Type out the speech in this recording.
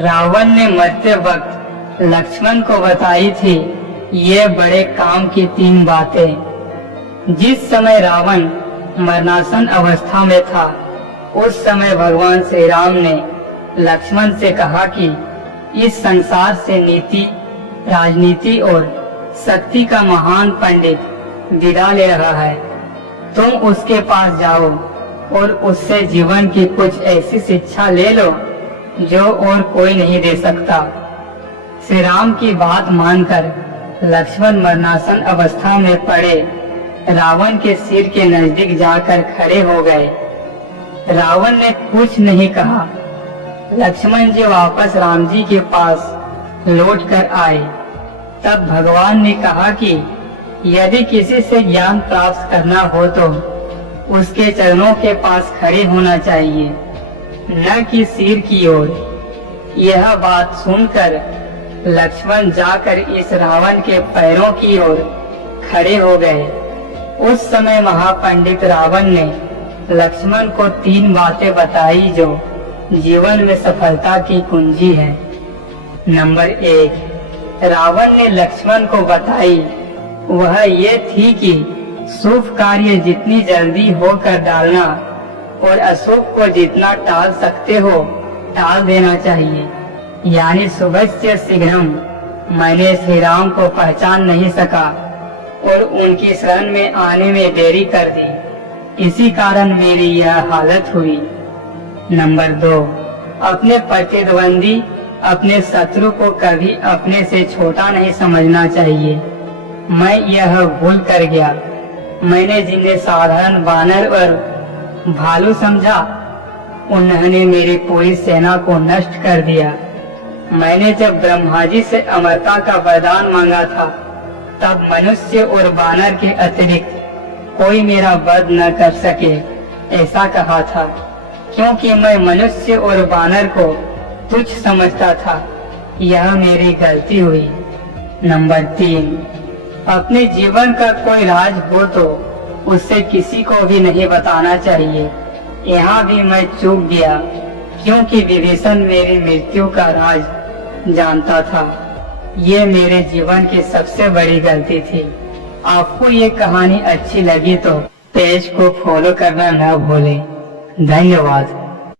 रावण ने मरते वक्त लक्ष्मण को बताई थी ये बड़े काम की 3 बातें। जिस समय रावण मरणासन अवस्था में था उस समय भगवान श्री राम ने लक्ष्मण से कहा कि इस संसार से नीति, राजनीति और शक्ति का महान पंडित विदा ले रहा है। तुम उसके पास जाओ और उससे जीवन की कुछ ऐसी शिक्षा ले लो जो और कोई नहीं दे सकता। श्री राम की बात मानकर लक्ष्मण मरणासन अवस्था में पड़े रावण के सिर के नजदीक जाकर खड़े हो गए। रावण ने कुछ नहीं कहा। लक्ष्मण जी वापस राम जी के पास लौट कर आए। तब भगवान ने कहा कि यदि किसी से ज्ञान प्राप्त करना हो तो उसके चरणों के पास खड़े होना चाहिए, न कि सिर की ओर। यह बात सुनकर लक्ष्मण जाकर इस रावण के पैरों की ओर खड़े हो गए। उस समय महापंडित रावण ने लक्ष्मण को 3 बातें बताई जो जीवन में सफलता की कुंजी है। नंबर 1, रावण ने लक्ष्मण को बताई वह ये थी कि शुभ कार्य जितनी जल्दी होकर डालना और अशुभ को जितना टाल सकते हो टाल देना चाहिए। यानी शुभस्य शीघ्रम। मैंने श्री राम को पहचान नहीं सका और उनकी शरण में आने में देरी कर दी, इसी कारण मेरी यह हालत हुई। नंबर 2, अपने प्रतिद्वंदी, अपने शत्रु को कभी अपने से छोटा नहीं समझना चाहिए। मैं यह भूल कर गया। मैंने जिन्हें साधारण वानर और भालू समझा उन्होंने मेरी पूरी सेना को नष्ट कर दिया। मैंने जब ब्रह्मा जी से अमरता का वरदान मांगा था तब मनुष्य और वानर के अतिरिक्त कोई मेरा वध न कर सके ऐसा कहा था, क्योंकि मैं मनुष्य और वानर को तुच्छ समझता था। यह मेरी गलती हुई। नंबर 3, अपने जीवन का कोई राज हो तो उससे किसी को भी नहीं बताना चाहिए। यहाँ भी मैं चूक गया, क्योंकि विभीषण मेरी मृत्यु का राज जानता था। ये मेरे जीवन की सबसे बड़ी गलती थी। आपको ये कहानी अच्छी लगी तो पेज को फॉलो करना न भूलें। धन्यवाद।